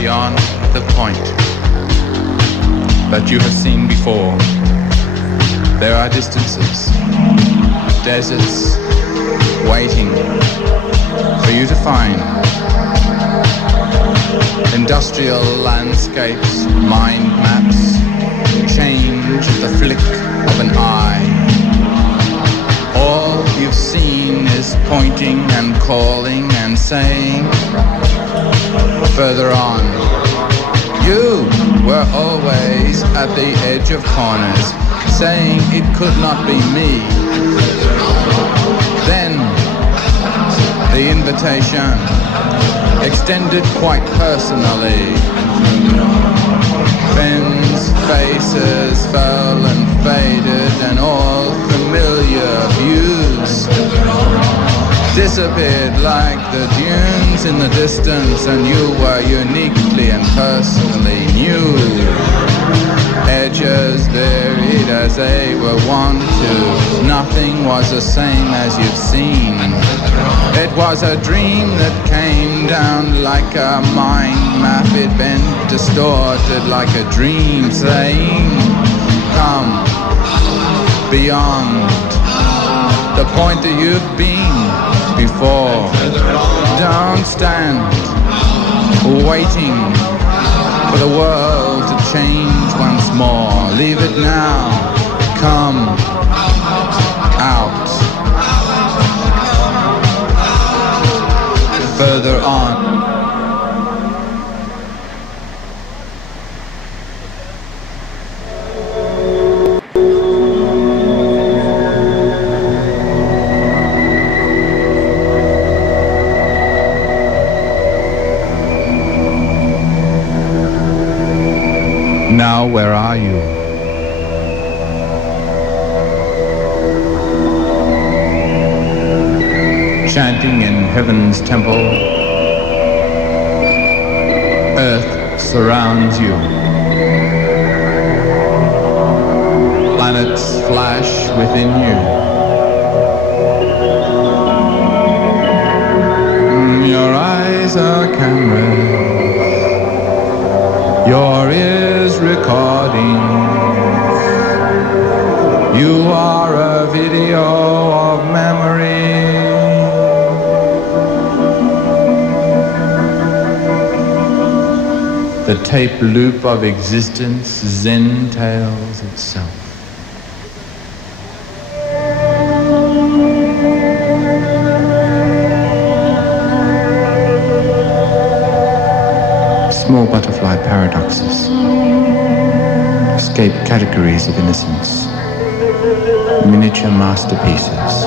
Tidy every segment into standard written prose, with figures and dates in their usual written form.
beyond the point that you have seen before. There are distances, deserts waiting for you to find. Industrial landscapes, mind maps, change at the flick of an eye. All you've seen is pointing and calling and saying, further on. You were always at the edge of corners, saying it could not be me. Then the invitation extended quite personally. Friends' faces fell and faded, and all familiar views disappeared like the dunes in the distance, and you were uniquely and personally new. Edges varied as they were wont to. Nothing was the same as you've seen. It was a dream that came down like a mind map. It bent, distorted like a dream, saying, come beyond the point that you've been before. Don't stand waiting for the world to change once more. Leave it now. Come out. Further on. Now where are you? Chanting in heaven's temple, earth surrounds you. Planets flash within you. Your eyes are cameras, your ears recordings. You are a video of memory. The tape loop of existence Zen tails itself. Small butterfly paradoxes, escape categories of innocence, miniature masterpieces,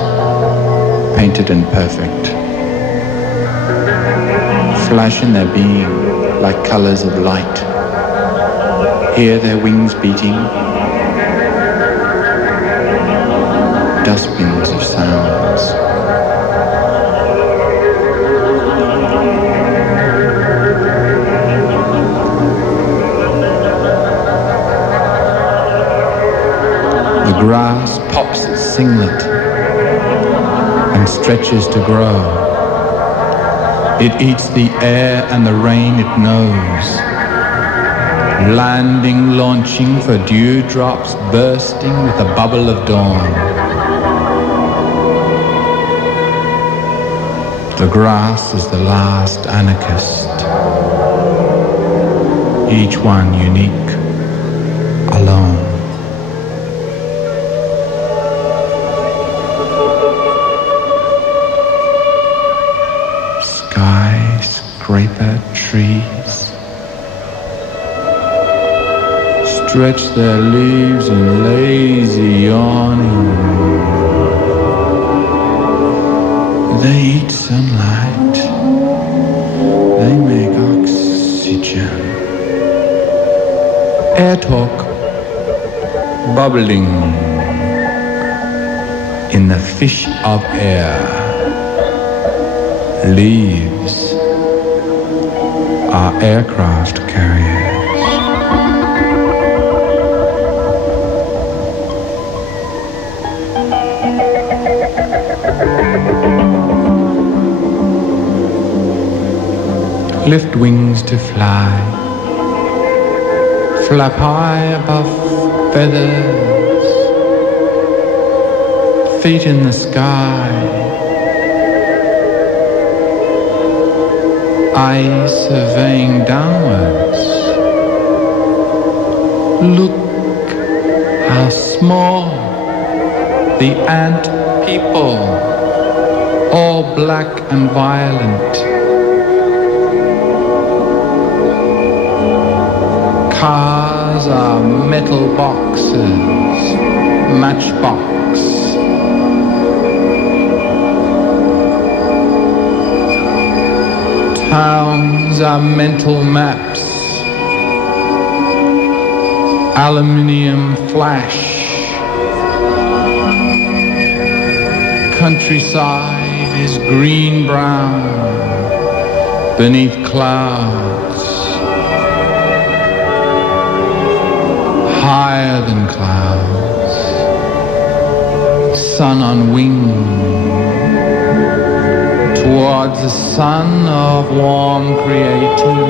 painted and perfect, flash in their being like colors of light. Hear their wings beating, dustbins of sounds. The grass pops its singlet and stretches to grow. It eats the air and the rain it knows, landing, launching for dewdrops, bursting with the bubble of dawn. The grass is the last anarchist, each one unique, alone. Skyscraper trees stretch their leaves in lazy yawning. They eat sunlight, they make oxygen. Air talk bubbling in the fish of air. Leaves are aircraft carriers. Lift wings to fly, flap high above feathers, feet in the sky, eyes surveying downwards. Look how small the ant people, all black and violent. Cars are metal boxes, matchbox. Towns are mental maps, aluminium flash. Countryside is green-brown beneath clouds, higher than clouds, sun on wing, towards the sun of warm creating.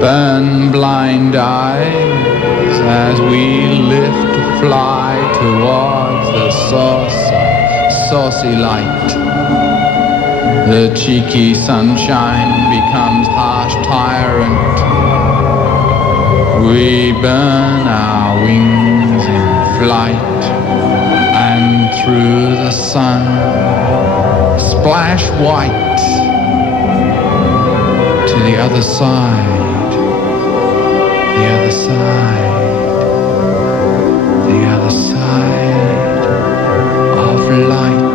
Burn blind eyes as we lift to fly towards the source of saucy light. The cheeky sunshine becomes harsh tyrant. We burn our wings in flight, and through the sun splash white to the other side, the other side, the other side of light.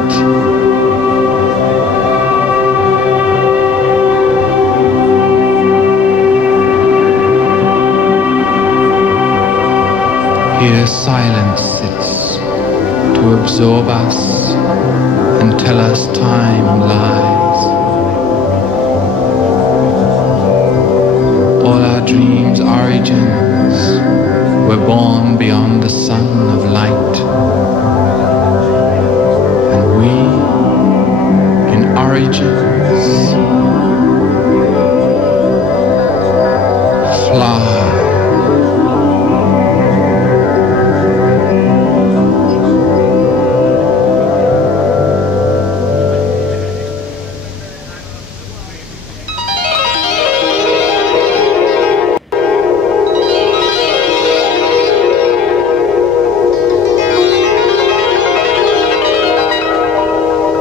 Here silence sits to absorb us and tell us time lies. All our dreams' origins were born beyond the sun of light. And we, in origins, fly.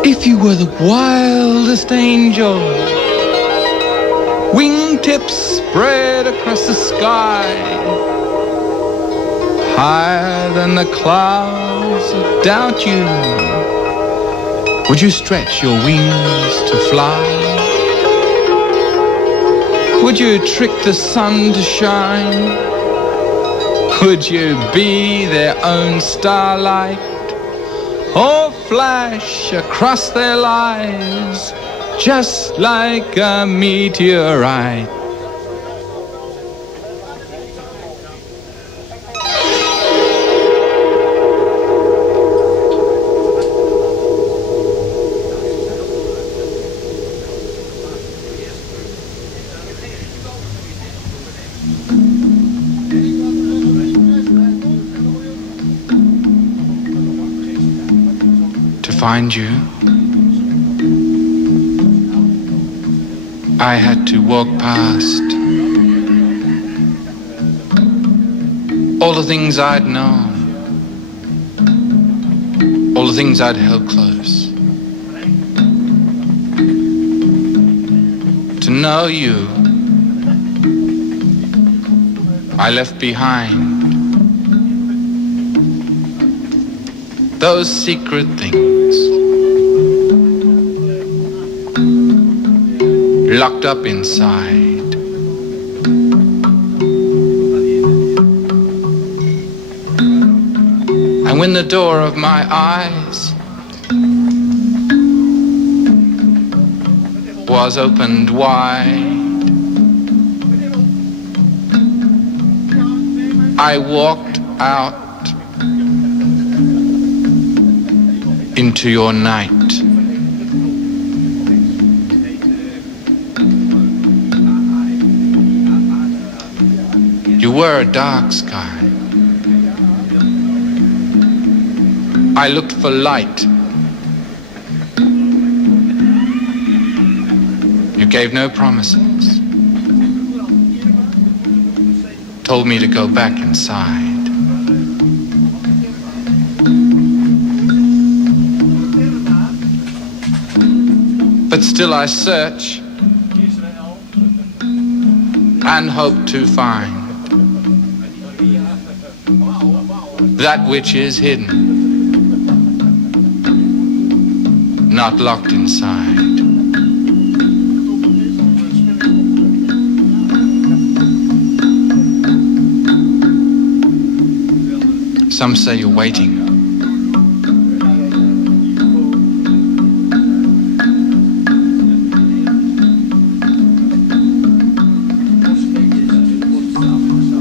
If you were the wildest angel, wingtips spread across the sky, higher than the clouds that doubt you, would you stretch your wings to fly? Would you trick the sun to shine? Would you be their own starlight? Or flash across their lives just like a meteorite? To find you, I had to walk past all the things I'd known, all the things I'd held close. To know you, I left behind those secret things, locked up inside. And when the door of my eyes was opened wide, I walked out into your night. You were a dark sky. I looked for light. You gave no promises. Told me to go back inside. But still I search and hope to find that which is hidden, not locked inside. Some say you're waiting.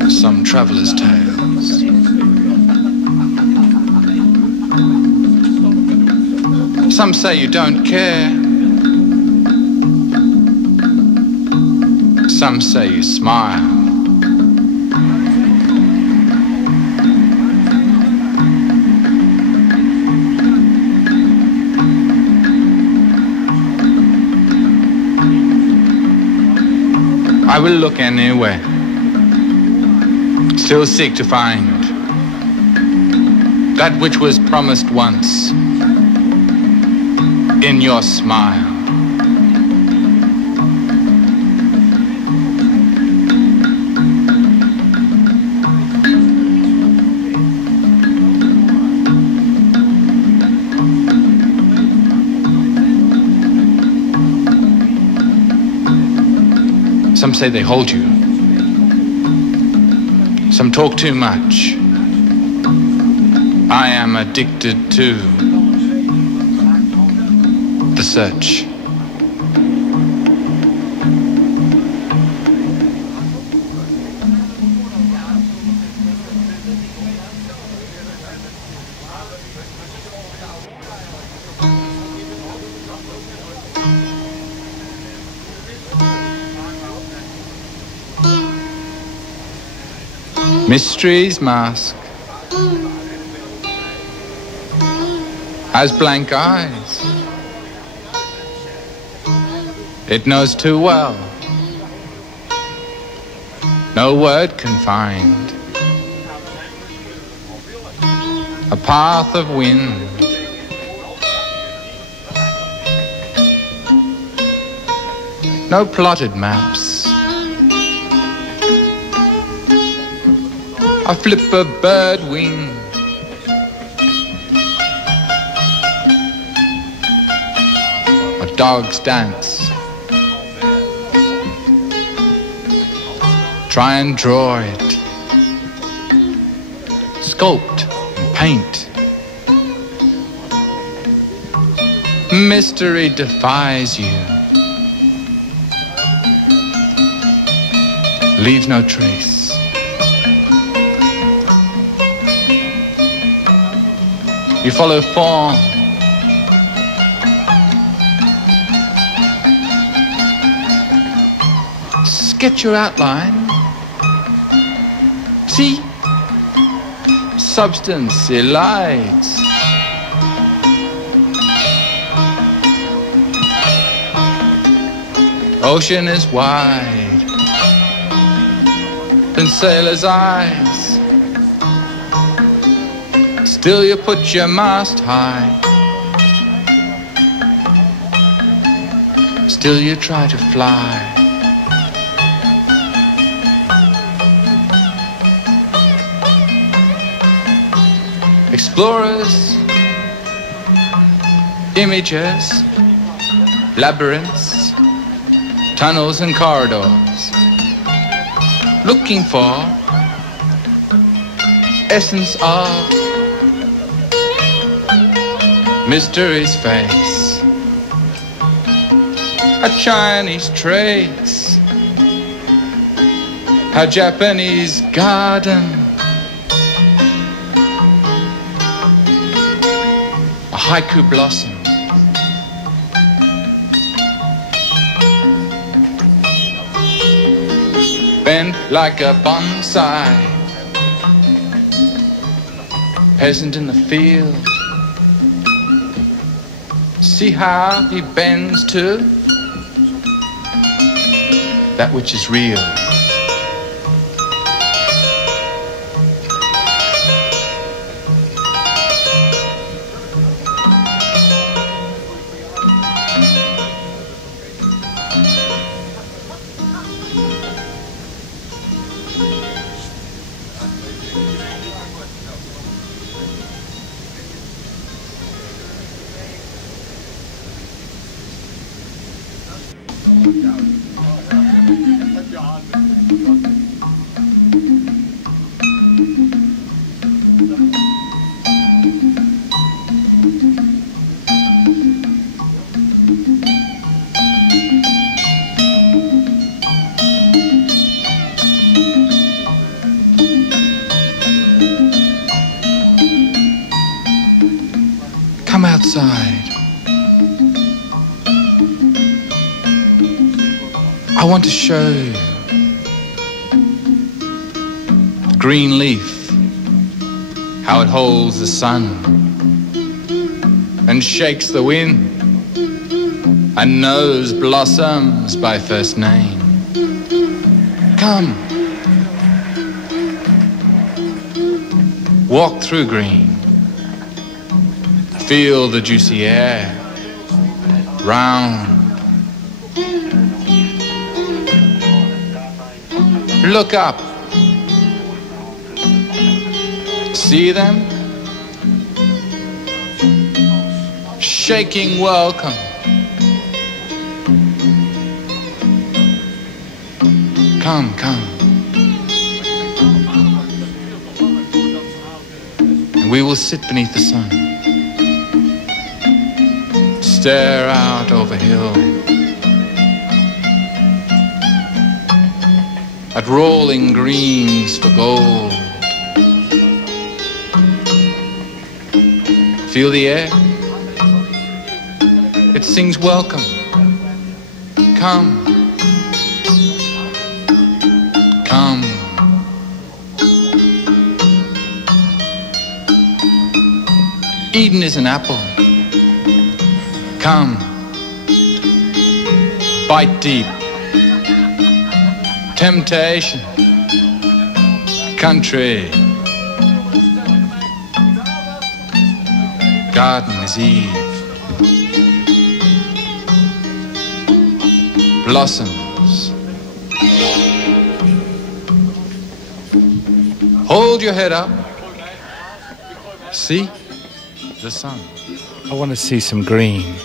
Some travelers' tales. Some say you don't care. Some say you smile. I will look anywhere, still seek to find that which was promised once in your smile. Some say they hold you. Some talk too much. I am addicted to the search. Mystery's mask has blank eyes. It knows too well. No word can find a path of wind. No plotted maps. I flip a bird wing. A dog's dance. Try and draw it. Sculpt and paint. Mystery defies you. Leaves no trace. You follow form. Sketch your outline. See? Substance elides. Ocean is wide than sailor's eyes. Still you put your mast high. Still you try to fly. Explorers, images, labyrinths, tunnels and corridors, looking for essence of mystery's face, a Chinese trace, a Japanese garden, a haiku blossom, bent like a bonsai, peasant in the field. See how he bends to that which is real. Come outside. I want to show you the green leaf, how it holds the sun and shakes the wind and knows blossoms by first name. Come, walk through green. Feel the juicy air, round. Look up. See them? Shaking welcome. Come, come. And we will sit beneath the sun. Stare out over hill at rolling greens for gold. Feel the air? It sings welcome. Come, come. Eden is an apple. Come, bite deep. Temptation, country, garden is Eve. Blossoms. Hold your head up. See the sun. I want to see some green.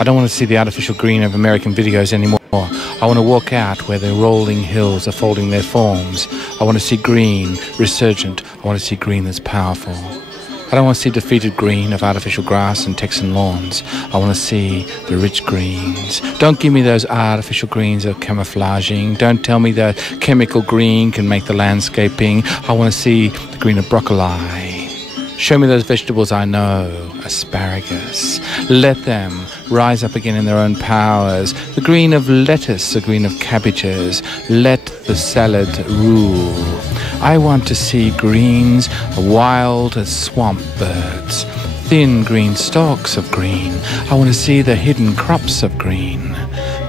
I don't want to see the artificial green of American videos anymore. I want to walk out where the rolling hills are folding their forms. I want to see green, resurgent. I want to see green that's powerful. I don't want to see defeated green of artificial grass and Texan lawns. I want to see the rich greens. Don't give me those artificial greens of camouflaging. Don't tell me that chemical green can make the landscaping. I want to see the green of broccoli. Show me those vegetables I know, asparagus. Let them rise up again in their own powers. The green of lettuce, the green of cabbages. Let the salad rule. I want to see greens, wild as swamp birds. Thin green stalks of green. I want to see the hidden crops of green.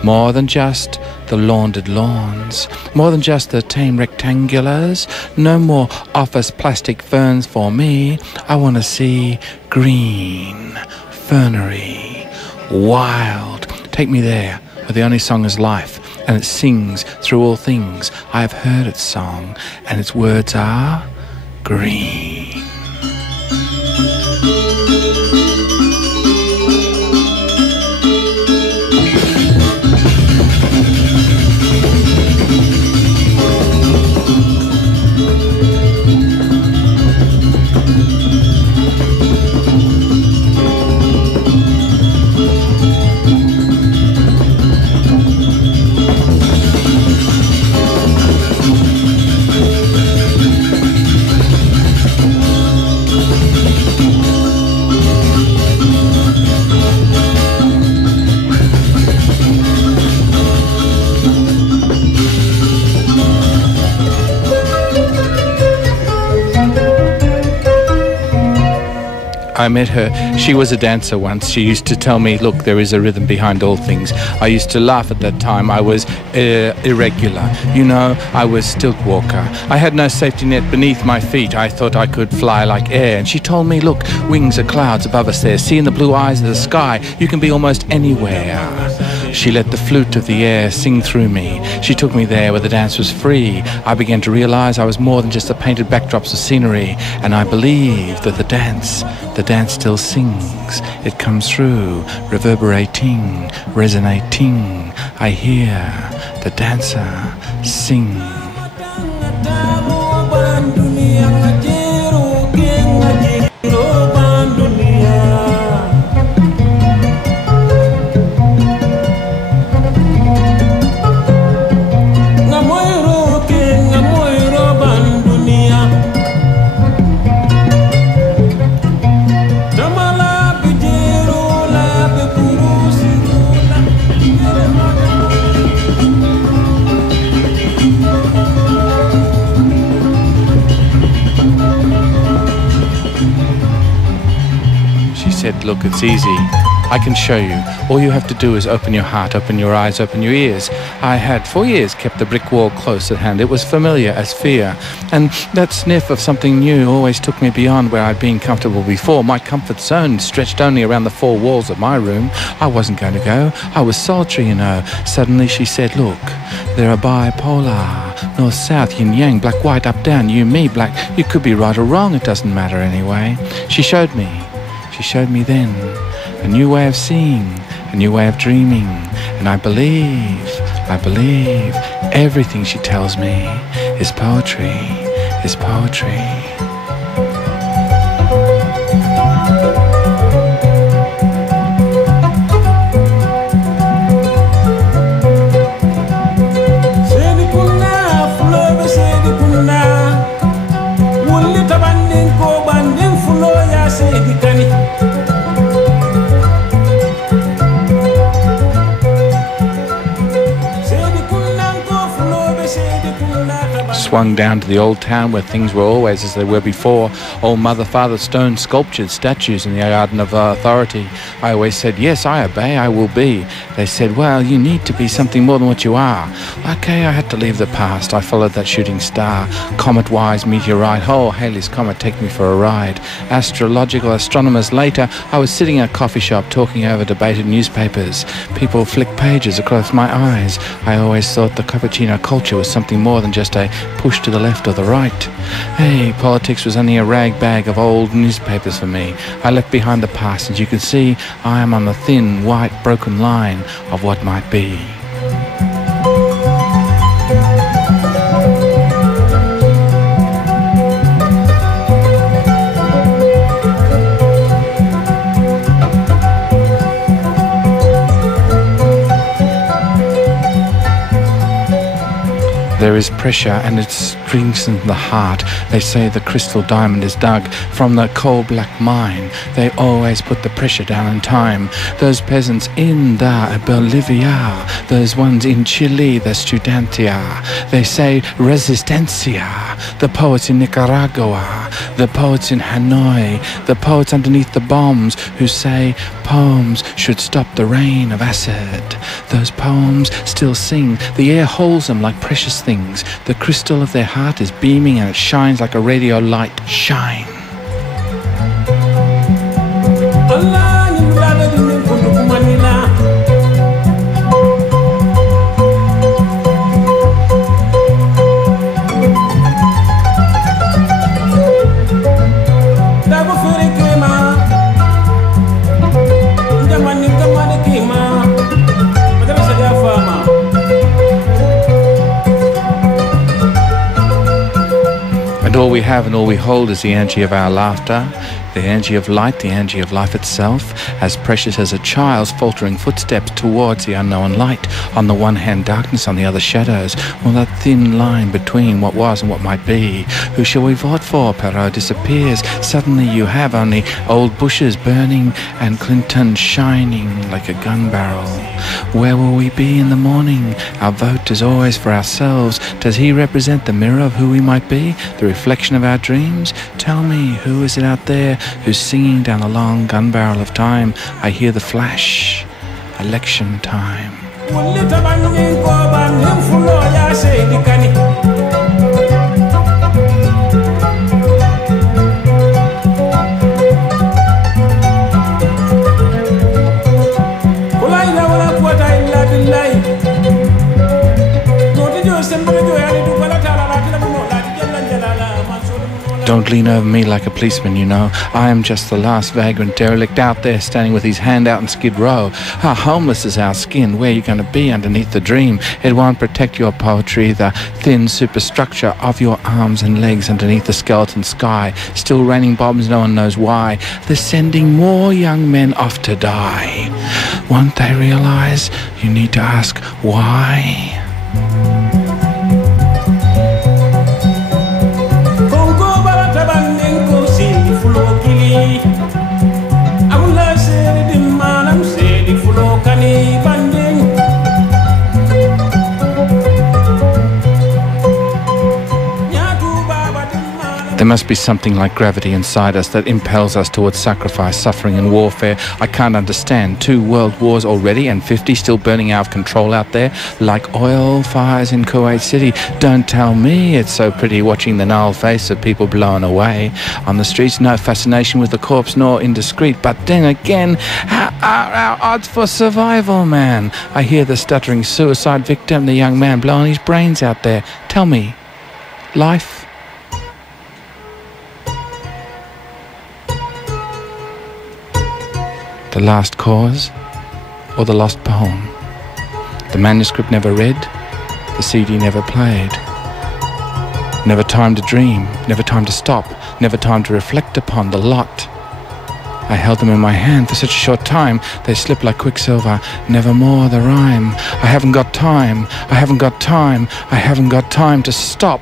More than just the laundered lawns, more than just the tame rectangulars. No more office plastic ferns for me. I want to see green, fernery, wild. Take me there, where the only song is life, and it sings through all things. I have heard its song, and its words are green. I met her. She was a dancer once. She used to tell me, look, there is a rhythm behind all things. I used to laugh at that time. I was irregular. You know, I was stilt walker. I had no safety net beneath my feet. I thought I could fly like air. And she told me, look, wings are clouds above us there. See in the blue eyes of the sky, you can be almost anywhere. She let the flute of the air sing through me. She took me there where the dance was free. I began to realize I was more than just the painted backdrops of scenery, and I believe that the dance still sings. It comes through, reverberating, resonating. I hear the dancer sing. Look, it's easy. I can show you. All you have to do is open your heart, open your eyes, open your ears. I had for years kept the brick wall close at hand. It was familiar as fear. And that sniff of something new always took me beyond where I'd been comfortable before. My comfort zone stretched only around the four walls of my room. I wasn't going to go. I was solitary, you know. Suddenly she said, look, there are bipolar, north, south, yin, yang, black, white, up, down, you, me, black. You could be right or wrong. It doesn't matter anyway. She showed me then a new way of seeing, a new way of dreaming, and I believe everything she tells me is poetry. Swung down to the old town where things were always as they were before. Old mother, father, stone sculptured statues in the garden of authority. I always said, yes, I obey, I will be. They said, well, you need to be something more than what you are. Okay, I had to leave the past. I followed that shooting star. Comet-wise, meteorite. Oh, Halley's Comet, take me for a ride. Astrological astronomers later, I was sitting in a coffee shop talking over debated newspapers. People flicked pages across my eyes. I always thought the cappuccino culture was something more than just a push to the left or the right. Hey, politics was only a rag bag of old newspapers for me. I left behind the past, and you can see I am on the thin, white, broken line of what might be. There is pressure and it strengthens the heart. They say the crystal diamond is dug from the coal black mine. They always put the pressure down in time. Those peasants in the Bolivia, those ones in Chile, the Studentia. They say resistencia. The poets in Nicaragua, the poets in Hanoi, the poets underneath the bombs who say poems should stop the rain of acid. Those poems still sing. The air holds them like precious things. The crystal of their heart is beaming and it shines like a radio light. Shine. And all we have and all we hold is the energy of our laughter, the energy of light, the energy of life itself, as precious as a child's faltering footsteps towards the unknown light. On the one hand, darkness, on the other, shadows. Well, that thin line between what was and what might be. Who shall we vote for? Perrault disappears. Suddenly you have only old bushes burning and Clinton shining like a gun barrel. Where will we be in the morning? Our vote is always for ourselves. Does he represent the mirror of who we might be? The reflection of our dreams? Tell me, who is it out there who's singing down the long gun barrel of time. I hear the flash. Election time. Don't lean over me like a policeman, you know. I am just the last vagrant derelict out there standing with his hand out in Skid Row. How homeless is our skin? Where are you going to be underneath the dream? It won't protect your poetry, the thin superstructure of your arms and legs underneath the skeleton sky. Still raining bombs, no one knows why. They're sending more young men off to die. Won't they realize you need to ask why? There must be something like gravity inside us that impels us towards sacrifice, suffering and warfare. I can't understand. 2 world wars already and 50 still burning out of control out there like oil fires in Kuwait City. Don't tell me it's so pretty watching the gnarled face of people blown away. On the streets, no fascination with the corpse nor indiscreet. But then again, how are our odds for survival, man? I hear the stuttering suicide victim, the young man blowing his brains out there. Tell me, life? The last cause, or the lost poem? The manuscript never read, the CD never played. Never time to dream, never time to stop, never time to reflect upon the lot. I held them in my hand for such a short time, they slipped like quicksilver, nevermore the rhyme. I haven't got time, I haven't got time, I haven't got time to stop.